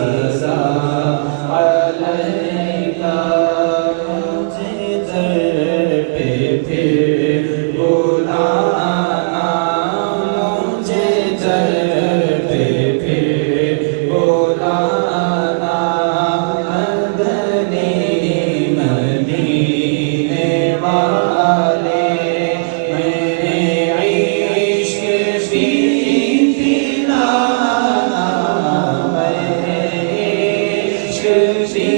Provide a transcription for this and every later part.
सदा अलैका मुझे दर पे फिर बुलाना मुझे दर पे फिर बुलाना मदनी मदीने वाले मेरे इश्क भी पिलाना मेरे इश्क भी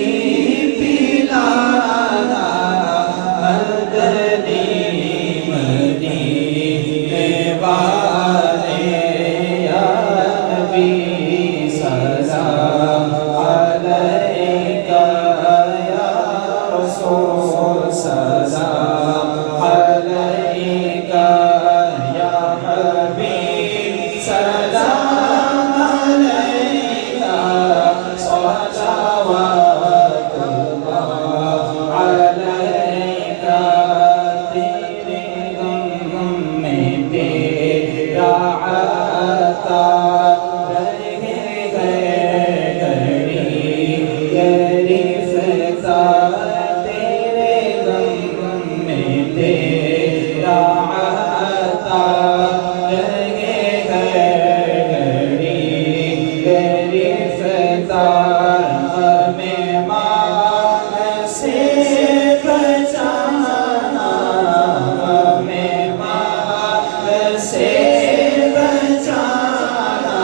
पिलाना मदनी मदीने वाले या नबी सलाम अलैका या रसूल सलाम अलैका या हबीब सलाम अलैका सलावतुल्लाह अलैका तेरे गम में तेरा आता रहे घड़ी गिरफ्ता तेरे गम में तेरा आता रहे घड़ी गिरफ्ता हमें मांग से बचाना हमें मांग से बचाना